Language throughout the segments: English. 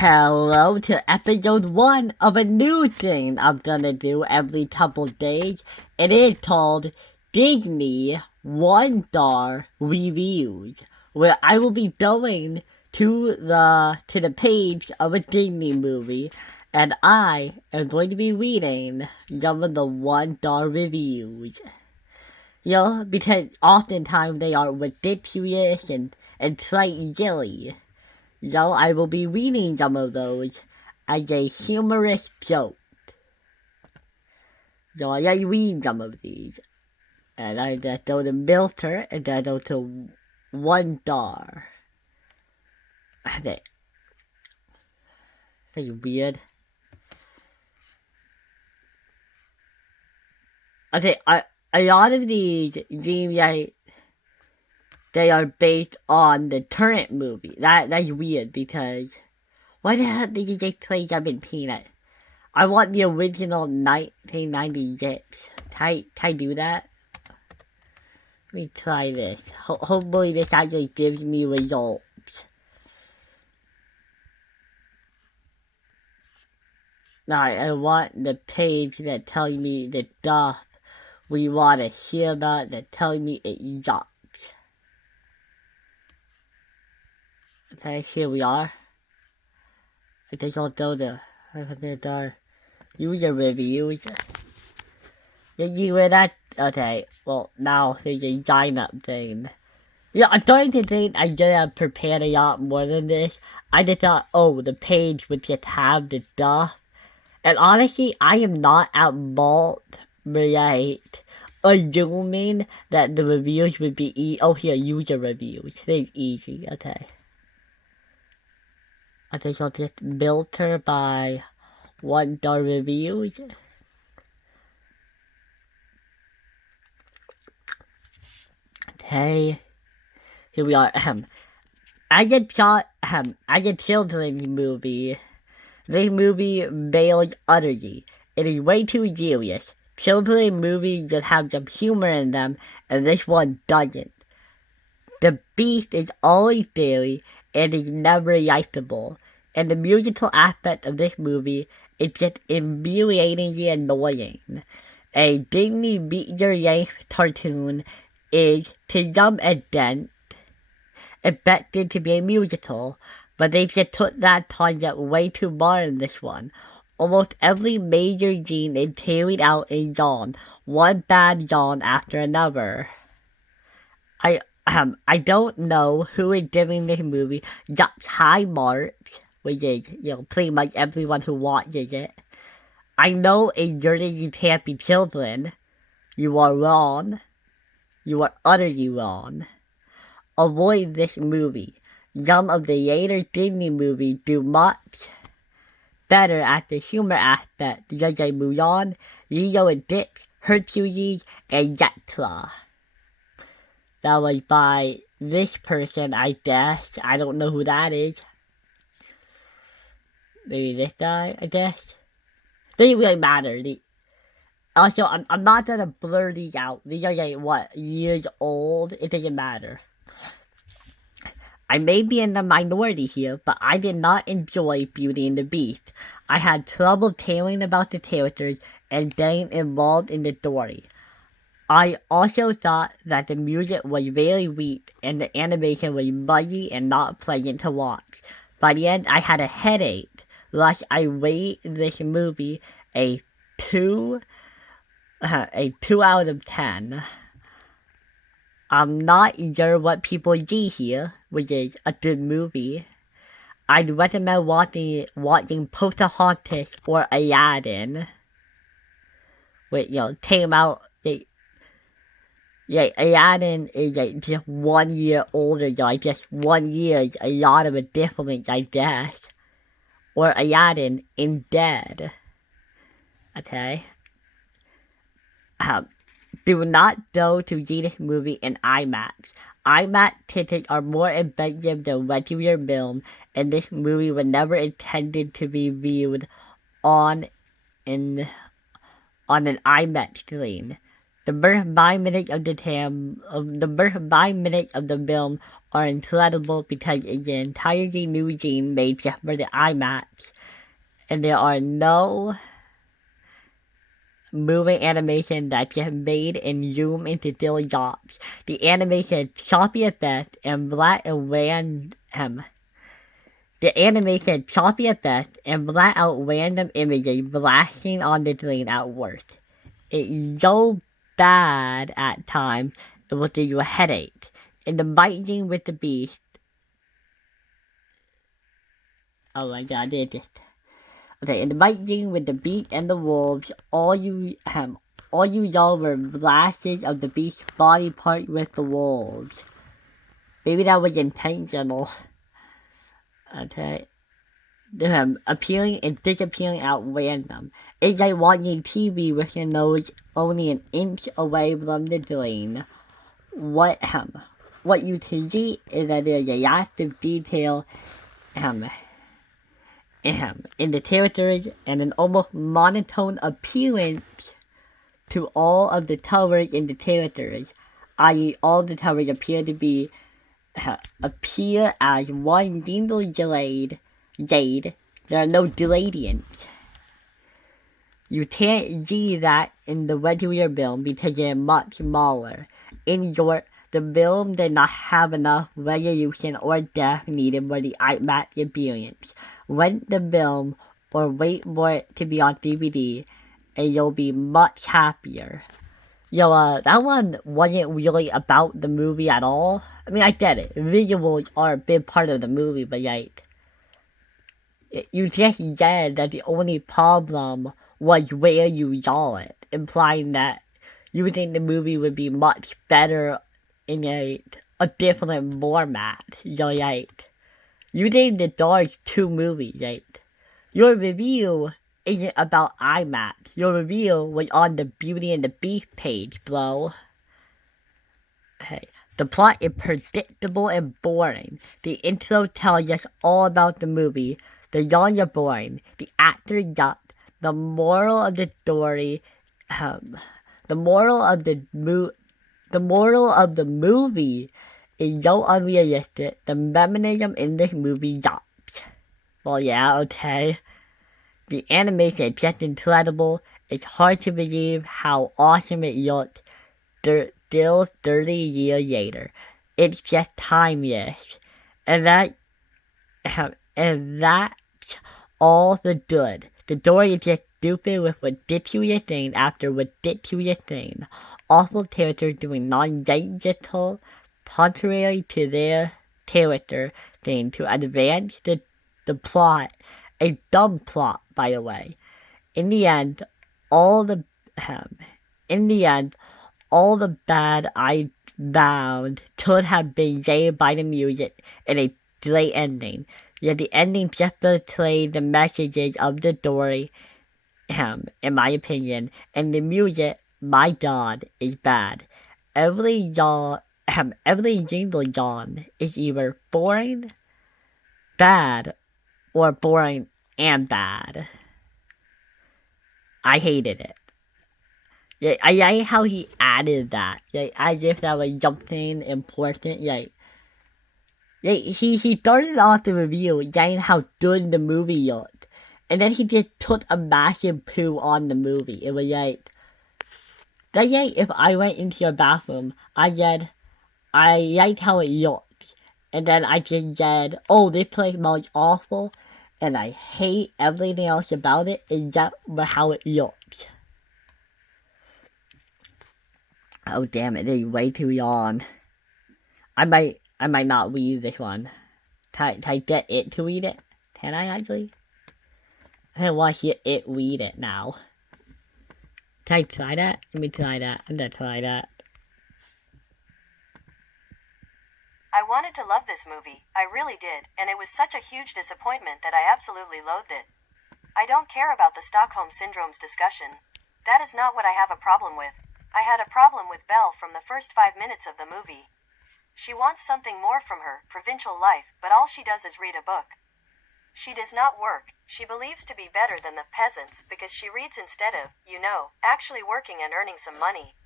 Hello to episode 1 of a new thing I'm gonna do every couple days. It is called Disney One Star Reviews, where I will be going to the page of a Disney movie, and I am going to be reading some of the one-star reviews. Because oftentimes they are ridiculous and slightly silly. So I will be reading some of those as a humorous joke. So I read some of these. And I just go to Filter and then go to One Star. That's weird. Okay, a lot of these seem like they are based on the current movie. That's weird because why the hell did you just play Jumpin' Peanut? I want the original 1996. Can I do that? Let me try this. Hopefully this actually gives me results. Now I want the page that tells me the stuff we want to hear about, that tells me it drops. Okay, here we are. I think I'll go to our user reviews. Did you hear that? Okay, well now there's a sign up thing. Yeah, I'm starting to think I should have prepared a lot more than this. I just thought, oh, the page would just have the stuff. And honestly, I am not at fault assuming that the reviews would be oh, here, user reviews. It's easy, okay. I think I'll just filter by one-star reviews. Okay. Here we are. I just saw a children's movie. This movie failed utterly. It is way too serious. Children's movies just have some humor in them, and this one doesn't. The Beast is always silly and is never likable, and the musical aspect of this movie is just infuriatingly annoying. A Disney feature-length cartoon is, to some extent, expected to be a musical, but they just took that concept way too far in this one. Almost every major scene is carried out in song, one bad song after another. I don't know who is giving this movie such high marks, which is, pretty much everyone who watches it. I know in Journey You Can't Be Children, you are wrong. You are utterly wrong. Avoid this movie. Some of the later Disney movies do much better at the humor aspect, such as Mulan, Lilo and Stitch, Hercules, and Jetla. That was by this person, I guess. I don't know who that is. Maybe this guy, I guess. Doesn't really matter. Also, I'm not gonna blur these out. These are like, years old? It doesn't matter. I may be in the minority here, but I did not enjoy Beauty and the Beast. I had trouble caring about the characters and getting involved in the story. I also thought that the music was very weak and the animation was muddy and not pleasant to watch. By the end, I had a headache. Thus, I rate this movie a 2 out of 10. I'm not sure what people see here, which is a good movie. I'd recommend watching Pocahontas or Aladdin, which, came out, Aladdin is just 1 year older, just 1 year is a lot of a difference, I guess. Or Aladdin in Dead. Okay? Do not go to see this movie in IMAX. IMAX tickets are more expensive than regular film, and this movie was never intended to be viewed on an IMAX screen. The first 5 minutes of the film are incredible because it's an entirely new game made just for the IMAX, and there are no moving animation that's just made and zoom into silly shots. The animation is choppy at best and flat and random. The animation is choppy at best and flat out random images blasting on the screen at worst. It's so bad at times it will give you a headache. In the Fighting with the Beast. Oh my god, I did it. Okay, in the Fighting with the Beast and the Wolves, all you saw were flashes of the beast's body part with the wolves. Maybe that was intentional. Okay. Appearing and disappearing at random. It's like watching TV with your nose only an inch away from the screen. What you can see is that there's a lot of detail in the characters and an almost monotone appearance to all of the towers in the characters, i.e. all the towers appear as one single jade. There are no gradients. You can't see that in the regular film because they're much smaller. In short, the film did not have enough resolution or depth needed for the IMAX experience. Rent the film or wait for it to be on DVD and you'll be much happier. That one wasn't really about the movie at all. I mean, I get it. Visuals are a big part of the movie, but you just said that the only problem was where you saw it, implying that you think the movie would be much better in a different format. You think the Dark 2 movie, your review isn't about IMAX. Your review was on the Beauty and the Beast page, bro. Hey, the plot is predictable and boring. The intro tells us all about the movie. The songs are boring. The actors suck. The moral of the story, the moral of the movie is so unrealistic. The feminism in this movie sucks. Well, yeah, okay. The animation is just incredible. It's hard to believe how awesome it looks still 30 years later. It's just timeless. And that's all the good. The story is just stupid with ridiculous things after ridiculous things. Awful characters doing non-digital, contrary to their character thing to advance the plot. A dumb plot, by the way. In the end, all the bad I found could have been saved by the music in a great ending. Yet the ending just betrayed the messages of the story, in my opinion, and the music, my god, is bad. Every single song is either boring, bad, or boring and bad. I hated it. Yeah, I like how he added that. I just that was something important. He started off the review saying how good the movie looked. And then he just took a massive poo on the movie. It was if I went into your bathroom, I said, I liked how it looked. And then I just said, oh, this place smells awful. And I hate everything else about it except for how it looks. Oh damn it, it's way too long. I might not read this one. Can I get it to read it? Can I actually? I want to hear it read it now. Can I try that? Let me try that. I'm gonna try that. I wanted to love this movie, I really did, and it was such a huge disappointment that I absolutely loathed it. I don't care about the Stockholm Syndrome's discussion. That is not what I have a problem with. I had a problem with Belle from the first 5 minutes of the movie. She wants something more from her provincial life, but all she does is read a book. She does not work. She believes to be better than the peasants because she reads instead of, actually working and earning some money.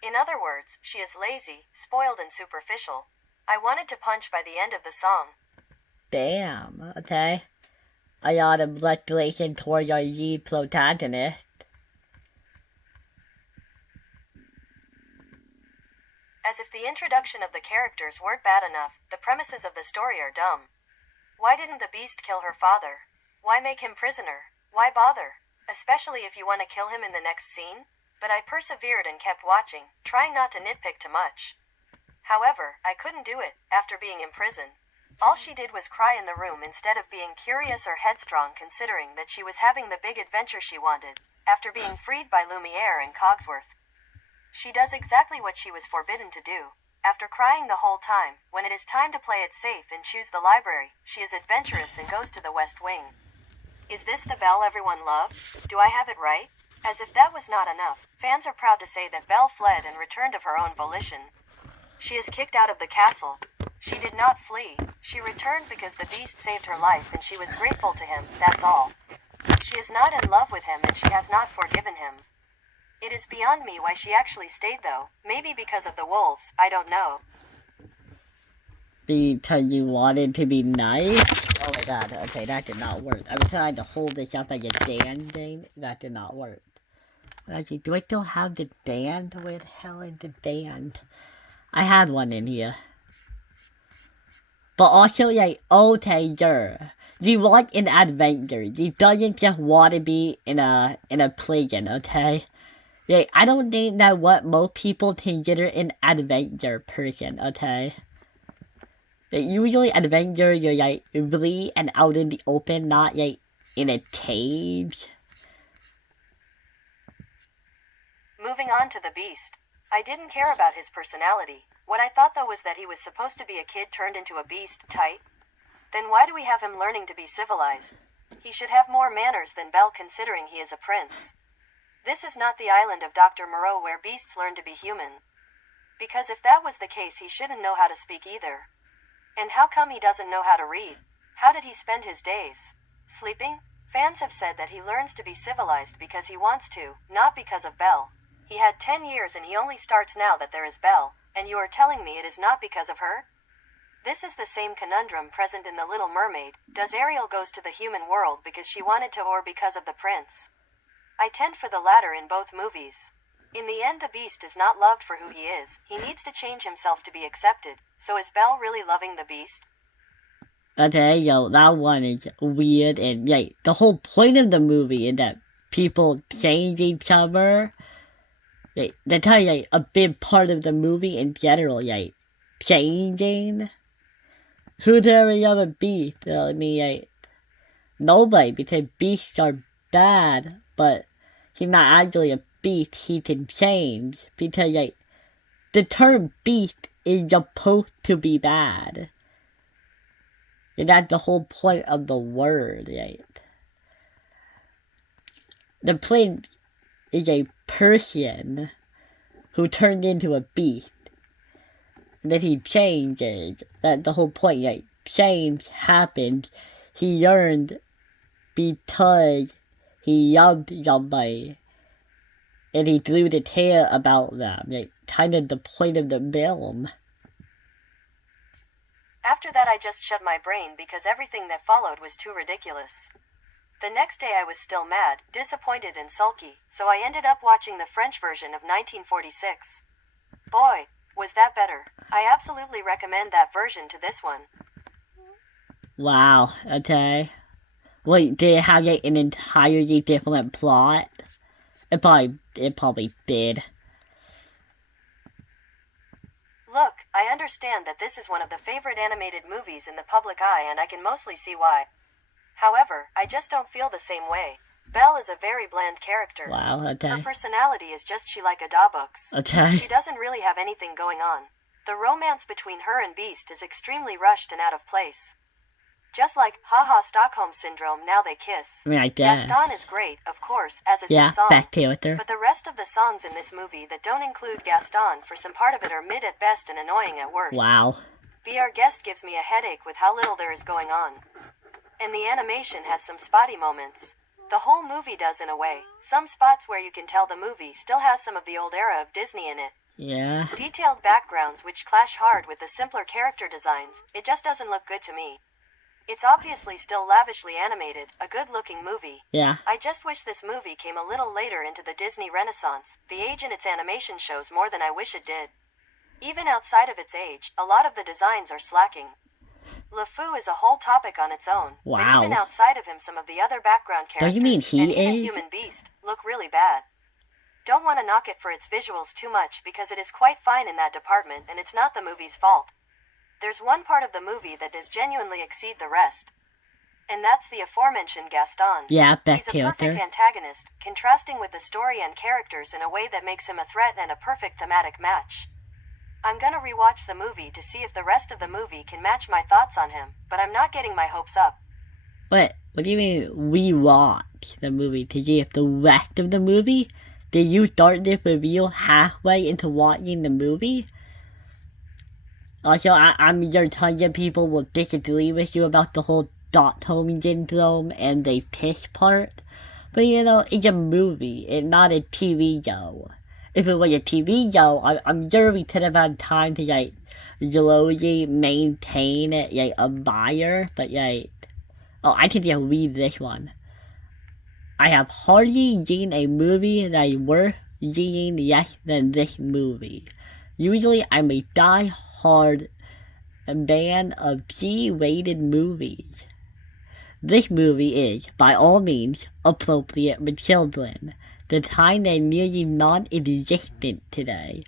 In other words, she is lazy, spoiled and superficial. I wanted to punch by the end of the song. Damn, okay. A lot of manipulation toward your lead protagonist. As if the introduction of the characters weren't bad enough, the premises of the story are dumb. Why didn't the Beast kill her father? Why make him prisoner? Why bother? Especially if you want to kill him in the next scene? But I persevered and kept watching, trying not to nitpick too much. However, I couldn't do it, after being in prison. All she did was cry in the room instead of being curious or headstrong, considering that she was having the big adventure she wanted, after being freed by Lumiere and Cogsworth. She does exactly what she was forbidden to do. After crying the whole time, when it is time to play it safe and choose the library, she is adventurous and goes to the West Wing. Is this the Belle everyone loved? Do I have it right? As if that was not enough, fans are proud to say that Belle fled and returned of her own volition. She is kicked out of the castle. She did not flee. She returned because the Beast saved her life and she was grateful to him, that's all. She is not in love with him and she has not forgiven him. It is beyond me why she actually stayed though. Maybe because of the wolves, I don't know. Because you wanted to be nice? Oh my god, okay, that did not work. I was trying to hold this up like a Dan thing. That did not work. Actually, do I still have the band? Where the hell is the band? I had one in here. But also, like, okay, sure. You want an adventure. You doesn't just want to be in a prison, okay? Like, I don't think that what most people consider an adventure person, okay? Like, usually adventure, you're like really and out in the open, not like in a cage. Moving on to the Beast. I didn't care about his personality. What I thought though was that he was supposed to be a kid turned into a beast, tight. Then why do we have him learning to be civilized? He should have more manners than Belle considering he is a prince. This is not the island of Dr. Moreau where beasts learn to be human. Because if that was the case he shouldn't know how to speak either. And how come he doesn't know how to read? How did he spend his days? Sleeping? Fans have said that he learns to be civilized because he wants to, not because of Belle. He had 10 years and he only starts now that there is Belle, and you are telling me it is not because of her? This is the same conundrum present in The Little Mermaid. Does Ariel goes to the human world because she wanted to or because of the prince? I tend for the latter in both movies. In the end the Beast is not loved for who he is. He needs to change himself to be accepted. So is Belle really loving the Beast? Okay, yo, that one is weird and like the whole point of the movie is that people change each other. Like, that's kind of like a big part of the movie in general, like changing. Who's every other beast? I mean, like nobody, because beasts are bad, but he's not actually a beast. He can change because like the term beast is supposed to be bad. And that's the whole point of the word, right? The prince is a person who turned into a beast. And then he changes. That's the whole point, like, change happens. He learned because he loved somebody. And he grew to care about them. Like, kind of the point of the film. After that I just shut my brain because everything that followed was too ridiculous. The next day I was still mad, disappointed and sulky, so I ended up watching the French version of 1946. Boy, was that better. I absolutely recommend that version to this one. Wow, okay. Wait, did it have like an entirely different plot? It probably did. Look, I understand that this is one of the favorite animated movies in the public eye and I can mostly see why. However, I just don't feel the same way. Belle is a very bland character. Wow, okay. Her personality is just she like a da books. Okay. She doesn't really have anything going on. The romance between her and Beast is extremely rushed and out of place. Just like, haha Stockholm Syndrome, now they kiss. I mean, I guess. Gaston is great, of course, as is Yeah, his song. back character. But the rest of the songs in this movie that don't include Gaston for some part of it are mid at best and annoying at worst. Wow. Be Our Guest gives me a headache with how little there is going on. And the animation has some spotty moments. The whole movie does in a way. Some spots where you can tell the movie still has some of the old era of Disney in it. Yeah. Detailed backgrounds which clash hard with the simpler character designs. It just doesn't look good to me. It's obviously still lavishly animated, a good-looking movie. Yeah. I just wish this movie came a little later into the Disney Renaissance. The age in its animation shows more than I wish it did. Even outside of its age, a lot of the designs are slacking. LeFou is a whole topic on its own. Wow. But even outside of him, some of the other background Don't characters you mean he and even is? Human Beast look really bad. Don't want to knock it for its visuals too much because it is quite fine in that department and it's not the movie's fault. There's one part of the movie that does genuinely exceed the rest. And that's the aforementioned Gaston. Yeah, best He's a perfect character. antagonist, contrasting with the story and characters in a way that makes him a threat and a perfect thematic match. I'm gonna rewatch the movie to see if the rest of the movie can match my thoughts on him, but I'm not getting my hopes up. What do you mean rewatch the movie to see if the rest of the movie? Did you start this review halfway into watching the movie? Also, I'm sure tons of people will disagree with you about the whole Stockholm Syndrome and the piss part. But you know, it's a movie, it's not a TV show. If it was a TV show, I'm sure we could have had time to, like, slowly maintain it, like, a buyer, but, like... Oh, I can just read this one. I have hardly seen a movie that is worth seeing less than this movie. Usually, I'm a die-hard fan of G-rated movies. This movie is, by all means, appropriate for children. The time is nearly non-existent today,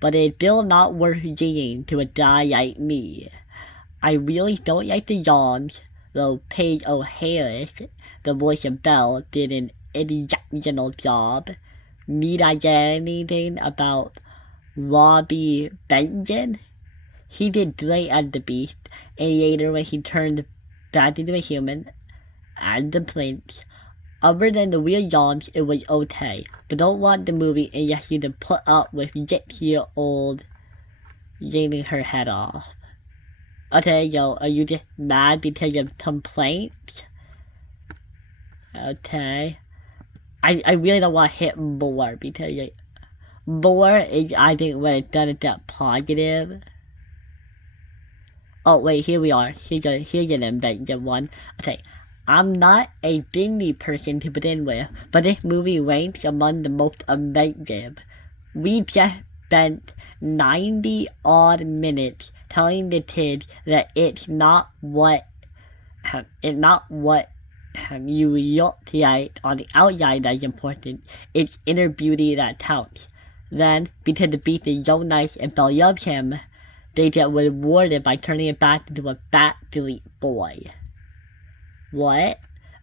but it's still not worth seeing to a guy like me. I really don't like the songs, though Paige O'Harris, the voice of Belle, did an exceptional job. Need I say anything about Robbie Benson? He did great as the Beast, and later when he turned back into a human, as the Prince. Other than the weird songs, it was okay, but don't want the movie unless you to put up with 6-year-old shaving her head off. Okay, yo, are you just mad because of complaints? Okay. I really don't want to hit more because, like, more is, I think, when it's done, it's that positive. Oh, wait, here we are. Here's an inventive one. Okay. I'm not a Disney person to begin with, but this movie ranks among the most inventive. We just spent 90-odd minutes telling the kids that it's not what you look like on the outside that's important. It's inner beauty that counts. Then, because the Beast is so nice and Belle loves him, they get rewarded by turning it back into a backstreet boy. What?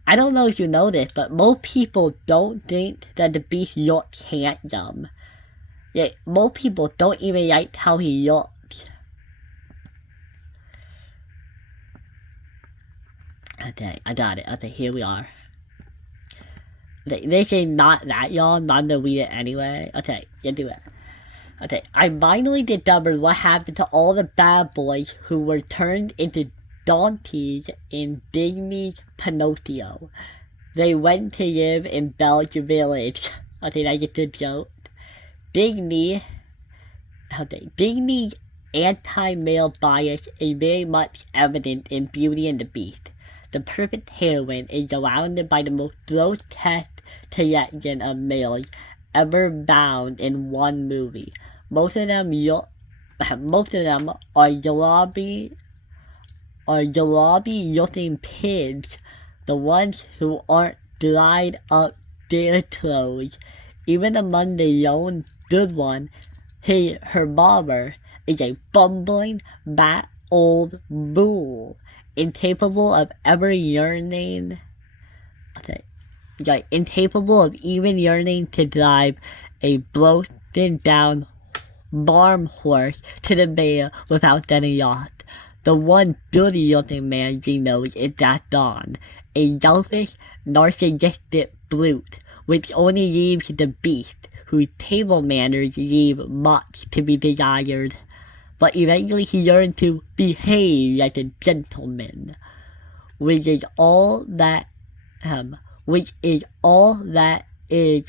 I don't know if you know this, but most people don't think that the Beast looks handsome. Yeah, most people don't even like how he looks. Okay, I got it. Okay, here we are. Okay, this is not that long, but I'm gonna read it anyway. Okay, you do it. Okay, I finally discovered what happened to all the bad boys who were turned into donkeys in Disney's Pinocchio. They went to live in Belle's village. Okay, that's a good joke. Disney's anti-male bias is very much evident in Beauty and the Beast. The perfect heroine is surrounded by the most grotesque selection of males ever found in one movie. Most of them are jalopy-looking pigs, the ones who aren't dried up their clothes. Even among the young good one, her mother is a bumbling, fat old bull, incapable of ever yearning. Incapable of even yearning to drive a broken down farm horse to the mail without getting lost. The one dirty looking man she knows is Gaston, a selfish, narcissistic brute, which only leaves the Beast, whose table manners leave much to be desired. But eventually he learns to behave like a gentleman, which is all that is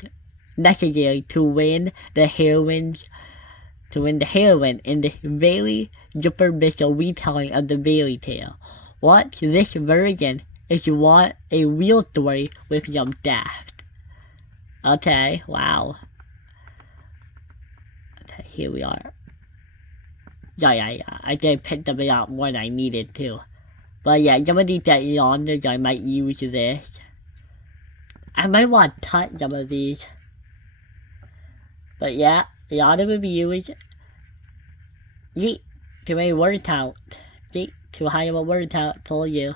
necessary to win the heroine's to win the heroine in the very superficial retelling of the fairy tale. Watch this version if you want a real story with some depth. Okay, wow. Okay, here we are. Yeah. I did pick them up more than I needed to. But yeah, some of these genres I might use this. I might want to touch some of these. But yeah, a lot of reviews. Yeet, too many word count. Yeet, too high of a word count, told you.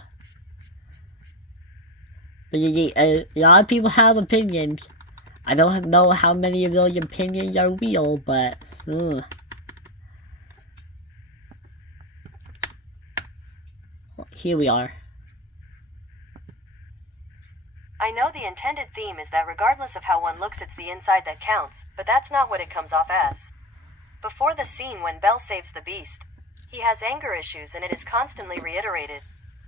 But a lot of people have opinions. I don't know how many of those opinions are real, but here we are. I know the intended theme is that regardless of how one looks, it's the inside that counts, but that's not what it comes off as. Before the scene when Belle saves the Beast, he has anger issues and it is constantly reiterated.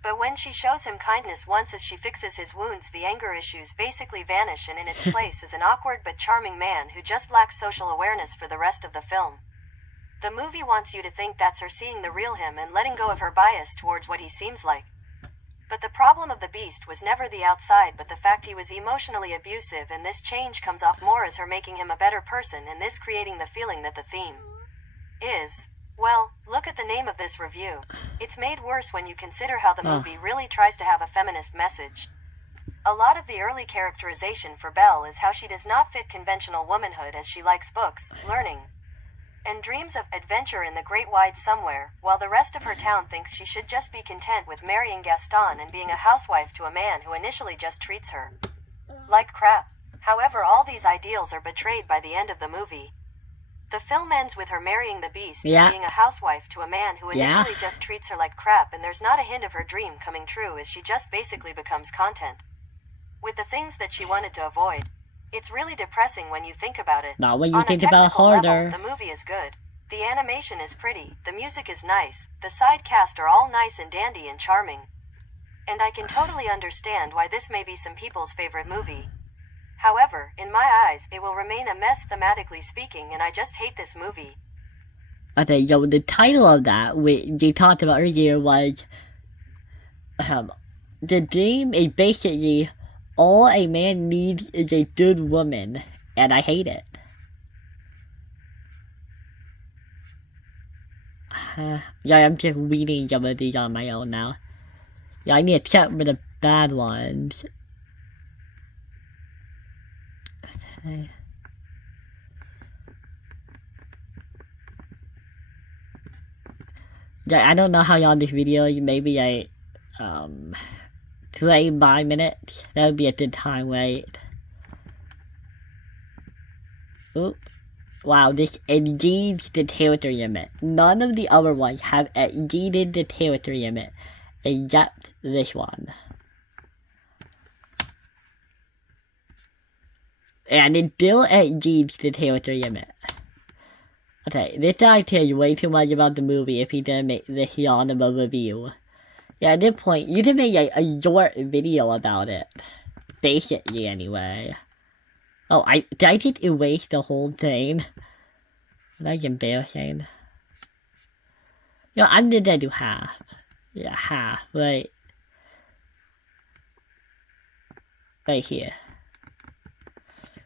But when she shows him kindness once as she fixes his wounds, the anger issues basically vanish, and in its place is an awkward but charming man who just lacks social awareness for the rest of the film. The movie wants you to think that's her seeing the real him and letting go of her bias towards what he seems like. But the problem of the Beast was never the outside but the fact he was emotionally abusive, and this change comes off more as her making him a better person, and this creating the feeling that the theme is, well, look at the name of this review. It's made worse when you consider how the movie really tries to have a feminist message. A lot of the early characterization for Belle is how she does not fit conventional womanhood, as she likes books, learning, and dreams of adventure in the great wide somewhere, while the rest of her town thinks she should just be content with marrying Gaston and being a housewife to a man who initially just treats her like crap. However, all these ideals are betrayed by the end of the movie. The film ends with her marrying the Beast and being a housewife to a man who initially just treats her like crap, and there's not a hint of her dream coming true, as she just basically becomes content with the things that she wanted to avoid. It's really depressing when you think about it. Not when you On think a about technical harder. level, the movie is good. The animation is pretty, the music is nice, the side cast are all nice and dandy and charming. And I can totally understand why this may be some people's favorite movie. However, in my eyes, it will remain a mess thematically speaking, and I just hate this movie. Okay, so the title of that, which they talked about earlier, was the dream is basically all a man needs is a good woman, and I hate it. Yeah, I'm just reading some of these on my own now. Yeah, I need to check for the bad ones. Okay. Yeah, I don't know how long this video is. Maybe 25 minutes. That would be a good time, right? Oop. Wow, this exceeds the territory limit. None of the other ones have exceeded the territory limit, except this one. And it still exceeds the territory limit. Okay, this guy tells you way too much about the movie if he didn't make this long of a review. Yeah, at this point, you can make a short video about it. Basically, anyway. Oh, did I just erase the whole thing? That's embarrassing. I'm gonna do half. Yeah, half, right. Right here.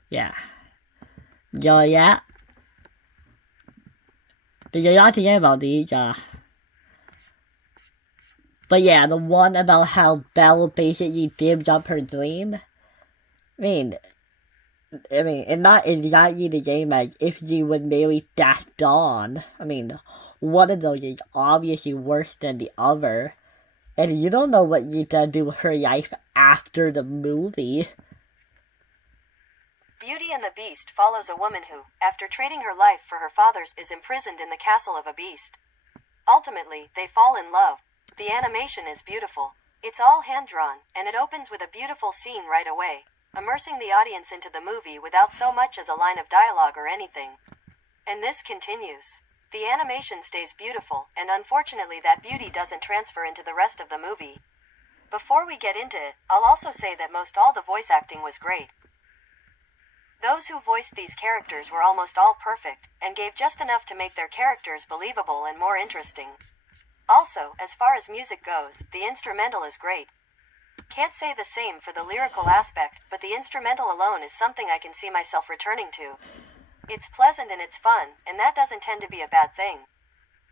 Yeah. Yeah. There's a lot to say about these, But yeah, the one about how Belle basically gives up her dream. I mean, it's not exactly the same as if she would marry Gaston. I mean, one of those is obviously worse than the other. And you don't know what you can do with her life after the movie. Beauty and the Beast follows a woman who, after trading her life for her father's, is imprisoned in the castle of a beast. Ultimately, they fall in love. The animation is beautiful. It's all hand-drawn, and it opens with a beautiful scene right away, immersing the audience into the movie without so much as a line of dialogue or anything. And this continues. The animation stays beautiful, and unfortunately that beauty doesn't transfer into the rest of the movie. Before we get into it, I'll also say that most all the voice acting was great. Those who voiced these characters were almost all perfect, and gave just enough to make their characters believable and more interesting. Also, as far as music goes, the instrumental is great. Can't say the same for the lyrical aspect, but the instrumental alone is something I can see myself returning to. It's pleasant and it's fun, and that doesn't tend to be a bad thing.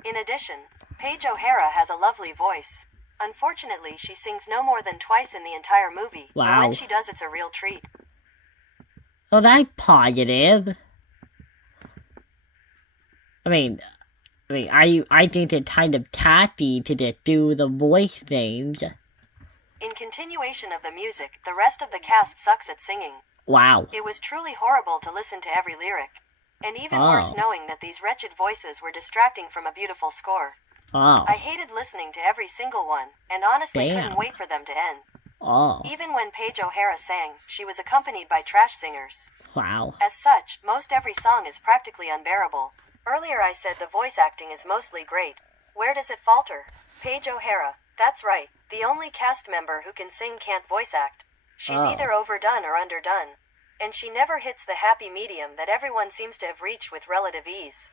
In addition, Paige O'Hara has a lovely voice. Unfortunately, she sings no more than twice in the entire movie, but Wow. when she does, it's a real treat. Well, that's positive. I think it's kind of tacky to just do the voice things. In continuation of the music, the rest of the cast sucks at singing. Wow. It was truly horrible to listen to every lyric. And even worse knowing that these wretched voices were distracting from a beautiful score. Oh. I hated listening to every single one, and honestly couldn't wait for them to end. Oh. Even when Paige O'Hara sang, she was accompanied by trash singers. Wow. As such, most every song is practically unbearable. Earlier I said the voice acting is mostly great. Where does it falter? Paige O'Hara. That's right. The only cast member who can sing can't voice act. She's either overdone or underdone. And she never hits the happy medium that everyone seems to have reached with relative ease.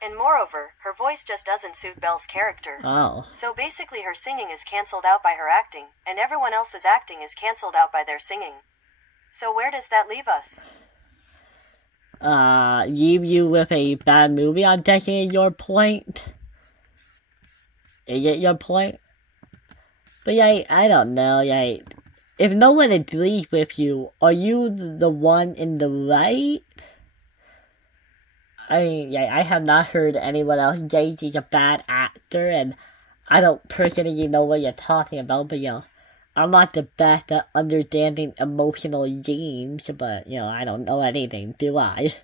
And moreover, her voice just doesn't suit Belle's character. Oh. So basically her singing is cancelled out by her acting, and everyone else's acting is cancelled out by their singing. So where does that leave us? Leave you with a bad movie, I'm taking your point. Is it your point? But yeah, I don't know, yeah. If no one agrees with you, are you the one in the right? I have not heard anyone else say he's a bad actor, and I don't personally know what you're talking about, but I'm not the best at understanding emotional genes, but I don't know anything, do I?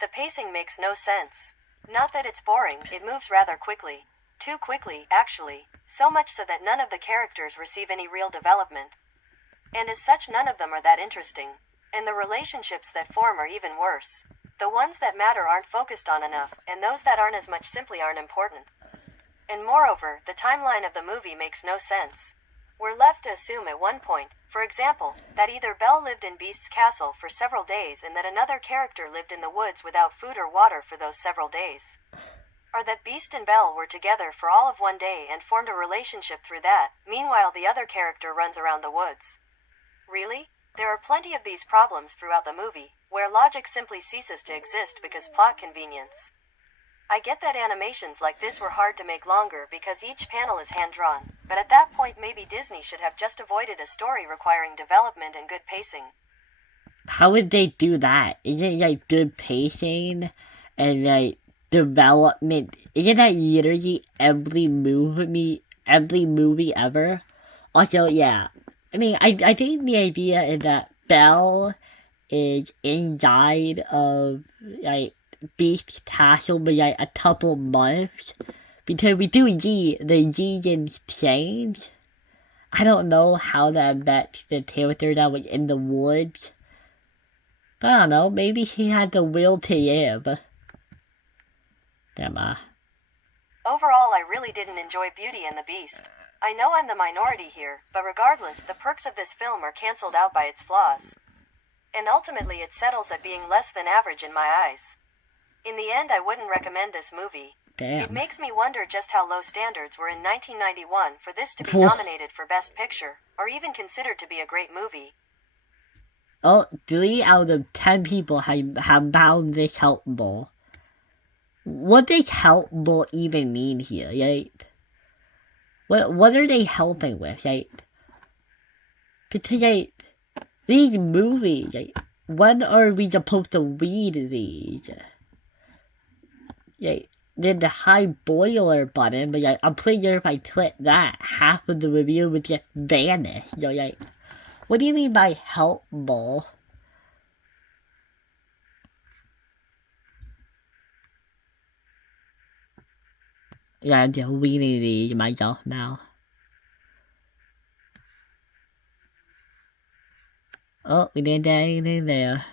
The pacing makes no sense. Not that it's boring, it moves rather quickly. Too quickly, actually. So much so that none of the characters receive any real development. And as such, none of them are that interesting. And the relationships that form are even worse. The ones that matter aren't focused on enough, and those that aren't as much simply aren't important. And moreover, the timeline of the movie makes no sense. We're left to assume at one point, for example, that either Belle lived in Beast's castle for several days and that another character lived in the woods without food or water for those several days. Or that Beast and Belle were together for all of one day and formed a relationship through that, meanwhile the other character runs around the woods. Really? There are plenty of these problems throughout the movie, where logic simply ceases to exist because plot convenience. I get that animations like this were hard to make longer because each panel is hand-drawn, but at that point maybe Disney should have just avoided a story requiring development and good pacing. How would they do that? Isn't it good pacing and development? Isn't that literally every movie ever? Also, yeah. I think the idea is that Belle is inside of Beast's castle for a couple months, because we do see the seasons change. I don't know how that affects the character that was in the woods. But I don't know, maybe he had the will to live. Overall, I really didn't enjoy Beauty and the Beast. I know I'm the minority here, but regardless, the perks of this film are cancelled out by its flaws. And ultimately it settles at being less than average in my eyes. In the end, I wouldn't recommend this movie. Damn. It makes me wonder just how low standards were in 1991 for this to be nominated for Best Picture, or even considered to be a great movie. Oh, 3 out of 10 people have found this helpful. What does helpful even mean here, right? What are they helping with, right? Because, these movies, when are we supposed to read these? There's the high boiler button, but I'm pretty sure if I click that, half of the review would just vanish, What do you mean by helpful? I'm just reading these myself now. Oh, we didn't get anything there.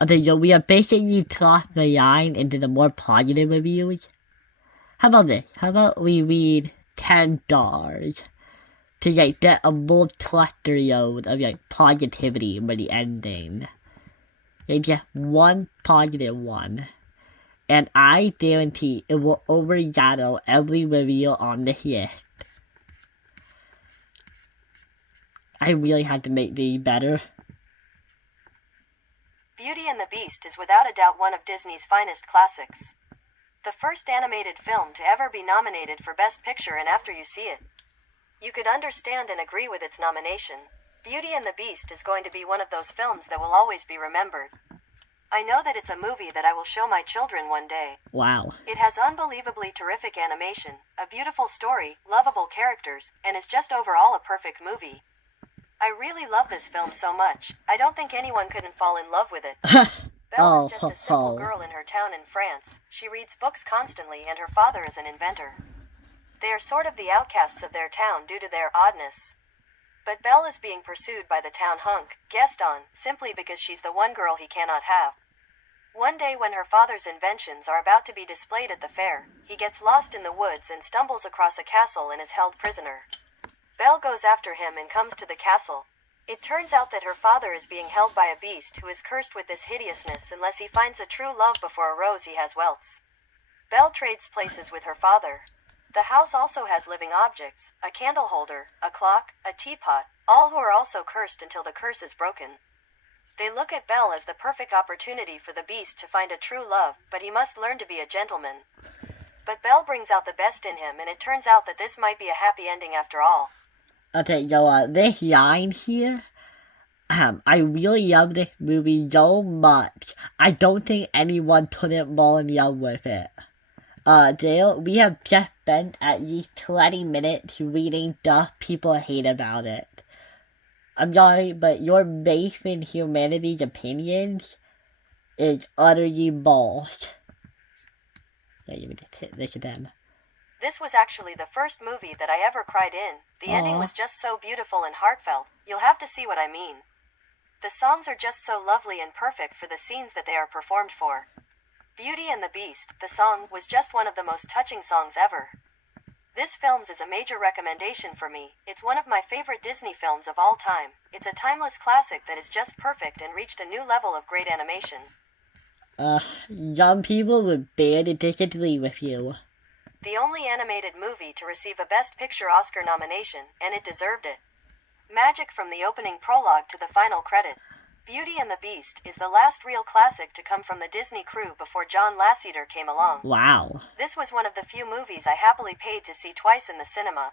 Okay, so we are basically crossed the line into the more positive reviews. How about this? How about we read 10 stars to get a full cluster load of positivity for the ending. It's just one positive one. And I guarantee it will overshadow every review on this list. I really had to make these better. Beauty and the Beast is without a doubt one of Disney's finest classics. The first animated film to ever be nominated for Best Picture, and after you see it, you could understand and agree with its nomination. Beauty and the Beast is going to be one of those films that will always be remembered. I know that it's a movie that I will show my children one day. Wow. It has unbelievably terrific animation, a beautiful story, lovable characters, and is just overall a perfect movie. I really love this film so much, I don't think anyone couldn't fall in love with it. Belle is just a simple girl in her town in France. She reads books constantly and her father is an inventor. They are sort of the outcasts of their town due to their oddness. But Belle is being pursued by the town hunk, Gaston, simply because she's the one girl he cannot have. One day when her father's inventions are about to be displayed at the fair, he gets lost in the woods and stumbles across a castle and is held prisoner. Belle goes after him and comes to the castle. It turns out that her father is being held by a beast who is cursed with this hideousness unless he finds a true love before a rose he has welts. Belle trades places with her father. The house also has living objects, a candle holder, a clock, a teapot, all who are also cursed until the curse is broken. They look at Belle as the perfect opportunity for the beast to find a true love, but he must learn to be a gentleman. But Belle brings out the best in him, and it turns out that this might be a happy ending after all. Okay, so this line here, I really love this movie so much. I don't think anyone couldn't fall in love with it. Dale, we have just spent at least 20 minutes reading stuff people hate about it. I'm sorry, but your base in humanity's opinions is utterly balls. Yeah, you just hit this again. This was actually the first movie that I ever cried in. The ending was just so beautiful and heartfelt. You'll have to see what I mean. The songs are just so lovely and perfect for the scenes that they are performed for. Beauty and the Beast, the song, was just one of the most touching songs ever. This film is a major recommendation for me. It's one of my favorite Disney films of all time. It's a timeless classic that is just perfect and reached a new level of great animation. Young people would barely disagree with you. The only animated movie to receive a Best Picture Oscar nomination, and it deserved it. Magic from the opening prologue to the final credit. Beauty and the Beast is the last real classic to come from the Disney crew before John Lasseter came along. Wow. This was one of the few movies I happily paid to see twice in the cinema.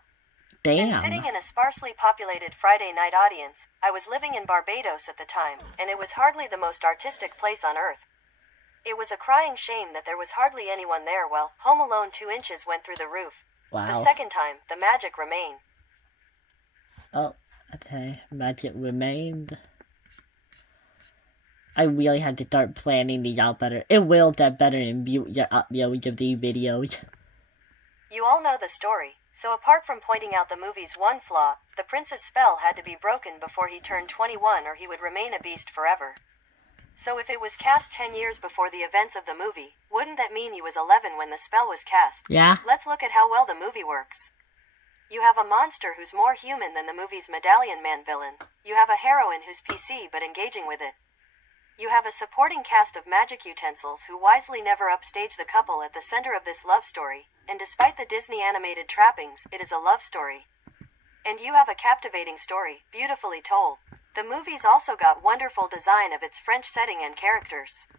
Damn. And sitting in a sparsely populated Friday night audience, I was living in Barbados at the time, and it was hardly the most artistic place on earth. It was a crying shame that there was hardly anyone there while Home Alone 2 Inches went through the roof. Wow. The second time, the magic remained. Oh, okay. Magic remained. I really had to start planning these out better. It will get better in your uploads of these videos. You all know the story, so apart from pointing out the movie's one flaw, the prince's spell had to be broken before he turned 21 or he would remain a beast forever. So if it was cast 10 years before the events of the movie, wouldn't that mean he was 11 when the spell was cast? Yeah. Let's look at how well the movie works. You have a monster who's more human than the movie's Medallion Man villain. You have a heroine who's PC but engaging with it. You have a supporting cast of magic utensils who wisely never upstage the couple at the center of this love story, and despite the Disney animated trappings, it is a love story. And you have a captivating story, beautifully told. The movie's also got wonderful design of its French setting and characters.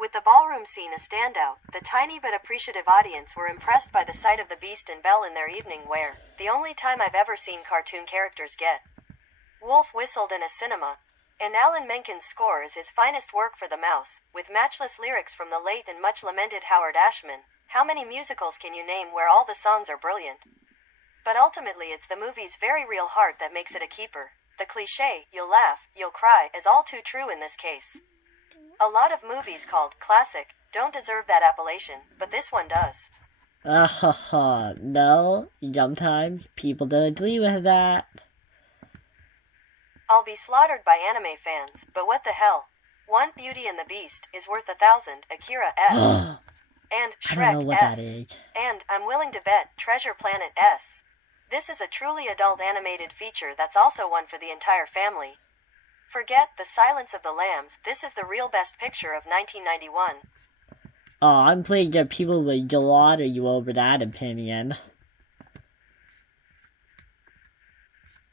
With the ballroom scene a standout, the tiny but appreciative audience were impressed by the sight of the Beast and Belle in their evening wear, the only time I've ever seen cartoon characters get. Wolf whistled in a cinema, and Alan Menken's score is his finest work for the mouse, with matchless lyrics from the late and much lamented Howard Ashman. How many musicals can you name where all the songs are brilliant? But ultimately it's the movie's very real heart that makes it a keeper. The cliché, you'll laugh, you'll cry, is all too true in this case. A lot of movies called classic don't deserve that appellation, but this one does. No, sometimes people don't agree with that. I'll be slaughtered by anime fans, but what the hell? One Beauty and the Beast is worth 1,000 Akira S. And I don't know Shrek what that S. is. And, I'm willing to bet, Treasure Planet S. This is a truly adult animated feature that's also one for the entire family. Forget The Silence of the Lambs. This is the real best picture of 1991. Oh, I'm pretty sure people would slaughter you over that opinion.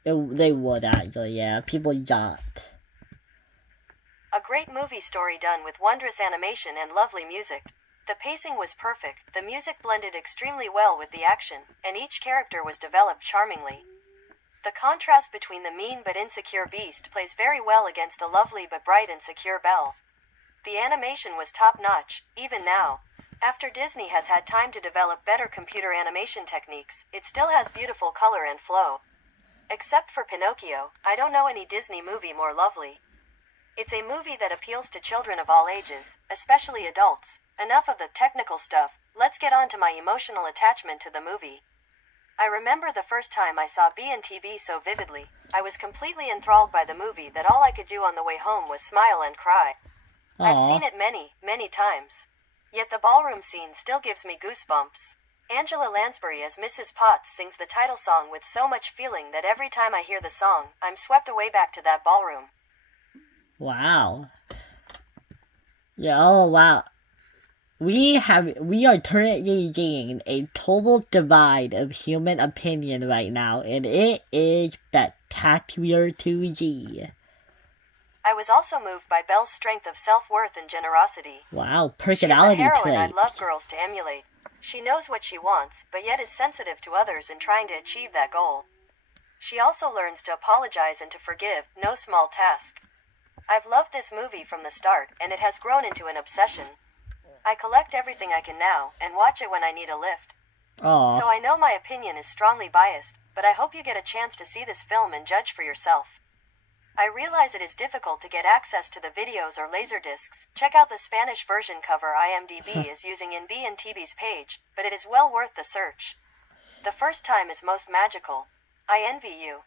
They would actually, yeah. People got. A great movie story done with wondrous animation and lovely music. The pacing was perfect, the music blended extremely well with the action, and each character was developed charmingly. The contrast between the mean but insecure Beast plays very well against the lovely but bright and secure Belle. The animation was top-notch, even now. After Disney has had time to develop better computer animation techniques, it still has beautiful color and flow. Except for Pinocchio, I don't know any Disney movie more lovely. It's a movie that appeals to children of all ages, especially adults. Enough of the technical stuff, let's get on to my emotional attachment to the movie. I remember the first time I saw B&TB so vividly. I was completely enthralled by the movie that all I could do on the way home was smile and cry. Aww. I've seen it many, many times. Yet the ballroom scene still gives me goosebumps. Angela Lansbury as Mrs. Potts sings the title song with so much feeling that every time I hear the song, I'm swept away back to that ballroom. Wow. Yeah, oh wow. We are currently seeing a total divide of human opinion right now, and it is spectacular to see. I was also moved by Belle's strength of self-worth and generosity. Wow, She is a personality heroine trait. I'd love girls to emulate. She knows what she wants, but yet is sensitive to others in trying to achieve that goal. She also learns to apologize and to forgive, no small task. I've loved this movie from the start, and it has grown into an obsession. I collect everything I can now, and watch it when I need a lift. Aw. So I know my opinion is strongly biased, but I hope you get a chance to see this film and judge for yourself. I realize it is difficult to get access to the videos or laserdiscs. Check out the Spanish version cover IMDb is using in B&TB's page, but it is well worth the search. The first time is most magical. I envy you.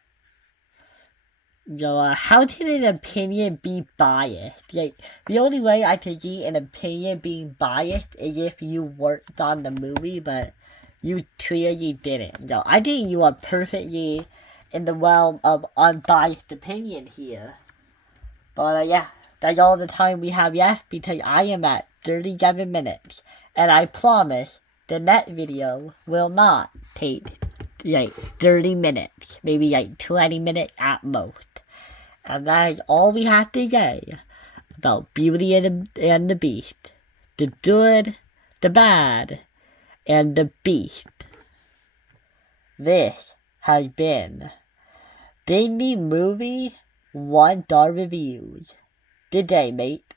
So, how can an opinion be biased? Like, the only way I could see an opinion being biased is if you worked on the movie, but you clearly didn't. So, I think you are perfectly in the realm of unbiased opinion here. But, yeah, that's all the time we have left because I am at 37 minutes. And I promise the next video will not take, like, 30 minutes. Maybe, like, 20 minutes at most. And that is all we have to say about Beauty and the Beast. The good, the bad, and the Beast. This has been Disney Movie 1 Star Reviews. Good day, mate.